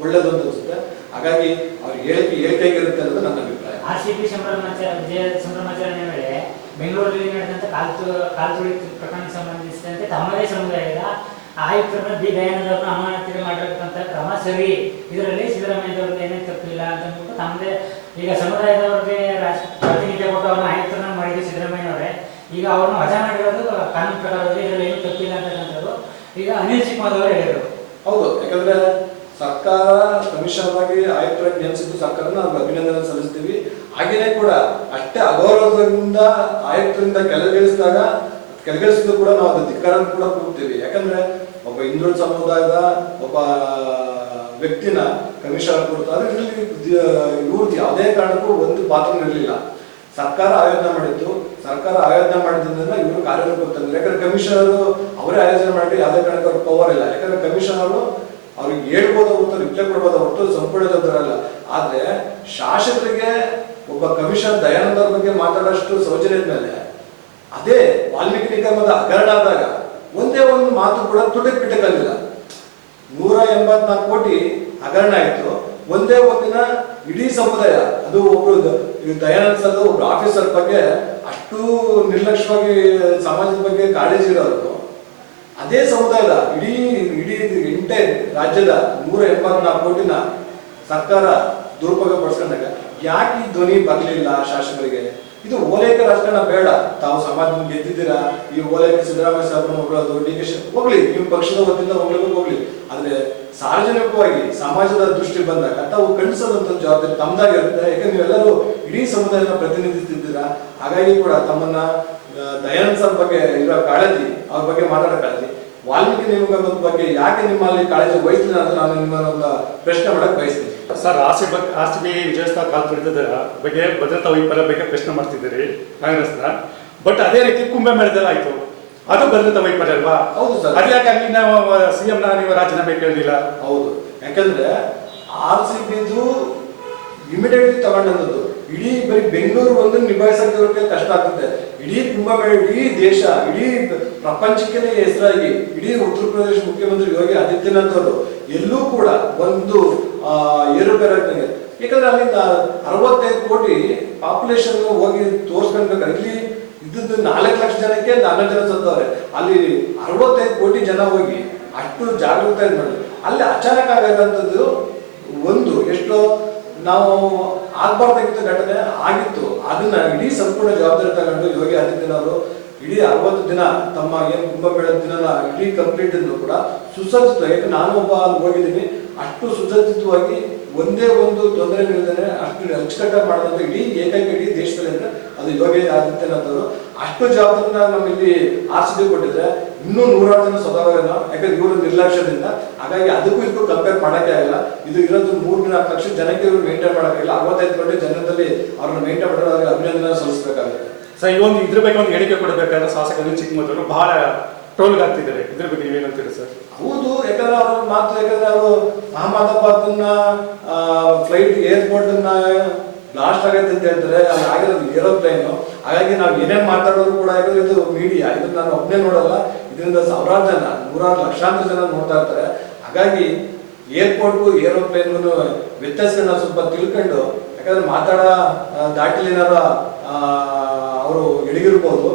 ಒಳ್ಳೇದು ಅಂತ ಅನ್ಸುತ್ತೆ. ಹಾಗಾಗಿ ಅವ್ರಿಗೆ ಹೇಳಿಕೆಗಿರುತ್ತೆ ಅನ್ನೋದು ನನ್ನ ಅಭಿಪ್ರಾಯ. RCP ವಿಜಯ ಸಂಭ್ರಮಾಚರಣೆ ವೇಳೆ ಬೆಂಗಳೂರಲ್ಲಿ ನಡೆದಂತ ಕಾಲ್ತುಳಿ ಪ್ರಕರಣಕ್ಕೆ ಸಂಬಂಧಿಸಿದಂತೆ ತಮ್ಮದೇ ಸಮುದಾಯದ ಆಯುಕ್ತರನ್ನ ಬಿ ದಯಾನಂದ ಅವರನ್ನು ಅಮಾನತಿಗೆ ಮಾಡಿರತಕ್ಕಂಥ ಕ್ರಮ ಸರಿ, ಇದರಲ್ಲಿ ಸಿದ್ದರಾಮಯ್ಯವ್ರಿಗೆ ಏನೇ ತಪ್ಪಿಲ್ಲ ಅಂತ ಅಂದ್ಬಿಟ್ಟು ತಮ್ಮದೇ ಈಗ ಸಮುದಾಯದವ್ರಿಗೆ ಪ್ರಾತಿನಿಧ್ಯ ಕೊಟ್ಟು ಅವ್ರನ್ನ ಆಯುಕ್ತರನ್ನ ಮಾಡಿದ್ರು ಸಿದ್ದರಾಮಯ್ಯನವರೇ. ಈಗ ಅವ್ರನ್ನ ವಜಾ ಮಾಡಿರೋದು ಕಾನೂನು ಪ್ರಕಾರದಲ್ಲಿ ಇದರಲ್ಲಿ ಏನು ತಪ್ಪಿಲ್ಲ ಅಂತಕ್ಕಂಥದ್ದು ಈಗ ಅನಿಲ್ ಚಿಕ್ಕಮದ್ ಅವರು ಹೇಳಿದರು. ಹೌದು, ಯಾಕಂದ್ರೆ ಸರ್ಕಾರ ಕಮಿಷನರ್ ಆಗಿ ಆಯುಕ್ತರಾಗಿ ನೇಮಿಸಿದ್ದು ಸರ್ಕಾರ ನಾವು ಅಭಿನಂದನೆ ಸಲ್ಲಿಸ್ತೀವಿ. ಹಾಗೇನೆ ಕೂಡ ಅಷ್ಟೇ ಅಗೌರವದಿಂದ ಆಯುಕ್ತರಿಂದ ಕೆಳಗಿಳಿಸಿದ್ದು ಕೂಡ ನಾವು ಅದು ಧಿಕ್ಕಾರ ಕೂಡ ಕೂಗ್ತೀವಿ. ಯಾಕಂದ್ರೆ ಒಬ್ಬ ಹಿಂದೂ ಸಮುದಾಯದ ಒಬ್ಬ ವ್ಯಕ್ತಿನ ಕಮಿಷನರ್ ಕೊಡ್ತಾರೆ, ಇವ್ರದ್ದು ಯಾವುದೇ ಕಾರಣಕ್ಕೂ ಒಂದು ಪಾತ್ರ ಇರಲಿಲ್ಲ. ಸರ್ಕಾರ ಆಯೋಜನೆ ಮಾಡಿದ್ದು, ಸರ್ಕಾರ ಆಯೋಜನೆ ಮಾಡಿದ್ರಿಂದ ಇವರು ಕಾರ್ಯರೂಪಕ್ಕೆ ತಂದ್ರು. ಯಾಕಂದ್ರೆ ಕಮಿಷನರು ಅವರೇ ಆಯೋಜನೆ ಮಾಡಿ ಯಾವುದೇ ಕಾರಣಕ್ಕೂ ಅವ್ರ ಪವರ್ ಇಲ್ಲ. ಯಾಕಂದ್ರೆ ಕಮಿಷನರು ಅವ್ರಿಗೆ ಹೇಳ್ಬೋದು ಹೊರತು ರಿಪ್ಲೈ ಕೊಡ್ಬೋದು ಹೊರತು ಸಂಪೂರ್ಣ ಜವಾಬ್ದಾರಲ್ಲ. ಆದ್ರೆ ಶಾಸಕರಿಗೆ ಒಬ್ಬ ಕಮಿಷನರ್ ದಯಾನಂದ ಅವ್ರ ಬಗ್ಗೆ ಮಾತಾಡೋಷ್ಟು ಸೌಜನ್ಯದ ಮೇಲೆ ಅದೇ ವಾಲ್ಮೀಕಿ ನಿಗಮದ ಹಗರಣ ಆದಾಗ ಒಂದೇ ಒಂದು ಮಾತು ಕೂಡ ತುಟಕ್ ಪಿಟಕಲ್ಲಿಲ್ಲ. 184 ಕೋಟಿ ಹಗರಣ ಆಯ್ತು. ಒಂದೇ ಒಂದಿನ ಇಡೀ ಸಮುದಾಯ, ಅದು ಒಬ್ರು ದಯಾನಂದ ಸರ್ ಒಬ್ರು ಆಫೀಸರ್ ಬಗ್ಗೆ ಅಷ್ಟು ನಿರ್ಲಕ್ಷ್ಯವಾಗಿ ಸಮಾಜದ ಬಗ್ಗೆ ಕಾಳಜಿ ಇರೋರು ಅದೇ ಸಮುದಾಯದ ಇಡೀ ಎಂಟೈರ್ ರಾಜ್ಯದ 184 ಕೋಟಿನ ಸರ್ಕಾರ ದುರುಪಯೋಗ ಪಡಿಸ್ಕೊಂಡಾಗ ಯಾಕೆ ಈ ಧ್ವನಿ ಬರಲಿಲ್ಲ ಶಾಸಕರಿಗೆ? ಇದು ಓಲೈಕೆ ರಾಜಕಾರಣ ಬೇಡ. ತಾವು ಸಮಾಜದಿಂದ ಗೆದ್ದಿದ್ದೀರಾ, ಈ ಓಲೈಕೆ ಸಿದ್ದರಾಮಯ್ಯ ಸಾಹೇಬ್ರನ್ನ ಹೊಗಳೋದು, ಡಿ.ಕೆ. ಹೋಗ್ಲಿ, ನಿಮ್ಮ ಪಕ್ಷದ ವತಿಯಿಂದ ಹೋಗ್ಲಿ. ಆದ್ರೆ ಸಾರ್ವಜನಿಕವಾಗಿ ಸಮಾಜದ ದೃಷ್ಟಿ ಬಂದಾಗ ತಾವು ಖಂಡಿಸೋದಂತ ಜವಾಬ್ದಾರಿ ತಮ್ಮದಾಗಿರುತ್ತೆ. ಯಾಕಂದ್ರೆ ನೀವೆಲ್ಲರೂ ಇಡೀ ಸಮುದಾಯನ ಪ್ರತಿನಿಧಿಸ್ತಿದ್ದೀರಾ. ಹಾಗಾಗಿ ಕೂಡ ತಮ್ಮನ್ನ ದಯಾನಂದ ಸರ್ ಬಗ್ಗೆ ಇರೋ ಕಾಳಜಿ, ಅವ್ರ ಬಗ್ಗೆ ಮಾತಾಡೋ ಕಾಳಜಿ, ವಾಲ್ಮೀಕಿ ನೇಮಕದ ಬಗ್ಗೆ ಯಾಕೆ ನಿಮ್ಮಲ್ಲಿ ಕಾಳಜಿ ವಹಿಸಲಿಲ್ಲ ಅಂತ ನಾನು ನಿಮ್ಮನ್ನ ಒಂದು ಪ್ರಶ್ನೆ ಮಾಡಕ್ ಬಯಸ್ತೀನಿ. ಸರ್, ಆರ್ಸಿಬಿ ವಿಜಯೋತ್ಸವ ಕಾಲ್ ತುಳಿತದ ಬಗ್ಗೆ ಭದ್ರತಾ ವೈಫಲ್ಯ ಬಗ್ಗೆ ಪ್ರಶ್ನೆ ಮಾಡ್ತಿದ್ದೀರಿ ಕಾಂಗ್ರೆಸ್ನ. ಬಟ್ ಅದೇ ರೀತಿ ಕುಂಭಮೇಳದಲ್ಲಿ ಆಯ್ತು, ಅದು ಭದ್ರತಾ ವೈಫಲ್ಯ ಅಲ್ವಾ? ಹೌದು ಸರ್. ಅದ್ಯಾಕೆ ಅಲ್ಲಿ ನಾವು CM ನೀವು ರಾಜೀನಾಮೆ ಕೇಳಲಿಲ್ಲ? ಹೌದು, ಯಾಕಂದ್ರೆ RCBದು ಇಮಿಡಿಯೇಟ್ಲಿ ತಗೊಂಡದ್ದು ಇಡೀ ಬರೀ ಬೆಂಗಳೂರು ಒಂದು ನಿಭಾಯಿಸೋಕೆ ಕಷ್ಟ ಆಗ್ತದೆ. ಇಡೀ ಕುಂಭಮೇಳ, ಇಡೀ ದೇಶ, ಇಡೀ ಪ್ರಪಂಚಕ್ಕೆ ಹೆಸರಾಗಿ ಇಡೀ ಉತ್ತರ ಪ್ರದೇಶ ಮುಖ್ಯಮಂತ್ರಿ ಯೋಗಿ ಆದಿತ್ಯನಾಥ್ ಅವರು ಎಲ್ಲೂ ಕೂಡ ಒಂದು ಏರುಪೇರಾಗ್ತದೆ. ಯಾಕಂದ್ರೆ ಅಲ್ಲಿಂದ 65 ಕೋಟಿ ಪಾಪ್ಯುಲೇಷನ್ ಹೋಗಿ ತೋರ್ಸ್ಕೊಂಡ್ಬೇಕಾದ್ರೆ ಇಲ್ಲಿ ಇದ್ದದ್ದು 4 ಲಕ್ಷ ಜನಕ್ಕೆ 4 ಜನ ಸತ್ತವ್ರೆ. ಅಲ್ಲಿ 65 ಕೋಟಿ ಜನ ಹೋಗಿ ಅಷ್ಟು ಜಾಗೃತ ಮಾಡಿ ಅಲ್ಲಿ ಅಚಾನಕ್ ಆಗದಂಥದ್ದು ಒಂದು ಎಷ್ಟೋ ನಾವು ಆಗ್ಬಾರ್ದಾಗಿತ್ತು ಘಟನೆ ಆಗಿತ್ತು. ಅದನ್ನ ಇಡೀ ಸಂಪೂರ್ಣ ಜವಾಬ್ದಾರಿ ತಗೊಂಡು ಯೋಗಿ ಆದಿತ್ಯನಾಥ್ ಇಡೀ 60 ದಿನ ತಮ್ಮ ಏನು ಕುಂಭಮೇಳದ ದಿನನ ಇಡೀ ಕಂಪ್ಲೀಟ್ ಕೂಡ ಸುಸಜ್ಜಿತ, ಯಾಕೆ ನಾನು ಒಬ್ಬ ಅಲ್ಲಿ ಹೋಗಿದ್ದೀನಿ, ಅಷ್ಟು ಸುಸಜ್ಜಿತವಾಗಿ ಒಂದೇ ಒಂದು ತೊಂದರೆ ಇಲ್ಲದೆ ಅಷ್ಟು ಅಚ್ಚುಕಟ್ಟಾಗಿ ಮಾಡೋದಂತ ಇಡೀ ದೇಶದಲ್ಲಿ ಅಂದ್ರೆ ಅದು ಯೋಗಿ ಆದಿತ್ಯನಾಥ್ ಅವರು. ಅಷ್ಟು ಜವಾಬ್ದಾರಿನ ನಮ್ಮಲ್ಲಿ RCB ಕೊಟ್ಟಿದ್ರೆ ಇನ್ನೂ 100 ಜನ ಸದವರೇನ, ಯಾಕಂದ್ರೆ ಇವರು ನಿರ್ಲಕ್ಷ್ಯದಿಂದ. ಹಾಗಾಗಿ ಅದಕ್ಕೂ ಇದಕ್ಕೂ ಕಂಪೇರ್ ಮಾಡಕ್ಕೆ ಆಗಲ್ಲ. ಇದು ಇರೋದು 3-4 ಲಕ್ಷ ಜನಕ್ಕೆ ಇವರು ಮೇಂಟೈನ್ ಮಾಡೋಕ್ಕಾಗಿಲ್ಲ. 65 ಕೋಟಿ ಜನದಲ್ಲಿ ಅವ್ರನ್ನ ಮೇಂಟೈನ್ ಮಾಡೋರಿಗೆ ಅಭಿನಂದನೆ ಸಲ್ಲಿಸಬೇಕಾಗುತ್ತೆ. ಸರ್, ಇದ್ರ ಬಗ್ಗೆ ಒಂದು ಹೇಳಿಕೆ ಕೊಡಬೇಕಾದ್ರೆ ಶಾಸಕರು ಚಿಕ್ಕಮಗಳೂರು ಬಹಳ ಟ್ರೋಲ್ಗೆ ಆಗ್ತಿದ್ದಾರೆ. ಇದ್ರ ಬಗ್ಗೆ ನೀವೇನಂತೀರಿ ಸರ್? ಹೌದು, ಯಾಕಂದ್ರೆ ಅವ್ರ ಮಾತು, ಯಾಕಂದ್ರೆ ಅವರು ಅಹಮದಾಬಾದ್ನ ಫ್ಲೈಟ್ ಏರ್ಪೋರ್ಟ್ ಬ್ಲಾಸ್ಟ್ ಆಗೈತೆ ಅಂತ ಹೇಳ್ತಾರೆ. ಅಲ್ಲಿ ಆಗಿರೋದು ಏರೋಪ್ಲೇನ್. ಹಾಗಾಗಿ ನಾವು ಏನೇನ್ ಮಾತಾಡೋದು ಕೂಡ ಯಾಕಂದ್ರೆ ಇದು ಮೀಡಿಯಾ, ಇದನ್ನ ನಾನು ಒಬ್ಬನೇ ನೋಡಲ್ಲ, ಇದರಿಂದ ಸಾವಿರಾರು ಜನ, 100 ಲಕ್ಷಾಂತರ ಜನ ನೋಡ್ತಾ ಇರ್ತಾರೆ. ಹಾಗಾಗಿ ಏರ್ಪೋರ್ಟ್ಗೂ ಏರೋಪ್ಲೇನ್ಗೂ ವ್ಯತ್ಯಾಸಗಳನ್ನ ಸ್ವಲ್ಪ ತಿಳ್ಕೊಂಡು, ಯಾಕಂದ್ರೆ ಮಾತಾಡೋ ದಾಟಿಲಿ ಏನಾರ ಅವರು ಎಡಗಿರ್ಬೋದು,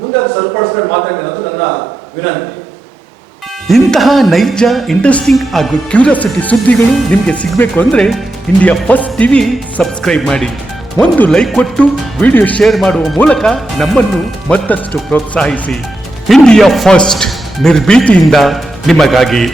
ಮುಂದೆ ಅದು ಸರಿಪಡಿಸ್ಕೊಂಡು ಮಾತಾಡಿ ಅನ್ನೋದು ನನ್ನ ವಿನಂತಿ. ಇಂತಹ ನೈಜ, ಇಂಟ್ರೆಸ್ಟಿಂಗ್ ಹಾಗೂ ಕ್ಯೂರಿಯಾಸಿಟಿ ಸುದ್ದಿಗಳು ನಿಮಗೆ ಸಿಗಬೇಕು ಅಂದರೆ ಇಂಡಿಯಾ ಫಸ್ಟ್ ಟಿವಿ ಸಬ್ಸ್ಕ್ರೈಬ್ ಮಾಡಿ. ಒಂದು ಲೈಕ್ ಕೊಟ್ಟು ವಿಡಿಯೋ ಶೇರ್ ಮಾಡುವ ಮೂಲಕ ನಮ್ಮನ್ನು ಮತ್ತಷ್ಟು ಪ್ರೋತ್ಸಾಹಿಸಿ. ಇಂಡಿಯಾ ಫಸ್ಟ್, ನಿರ್ಭೀತಿಯಿಂದ ನಿಮಗಾಗಿ.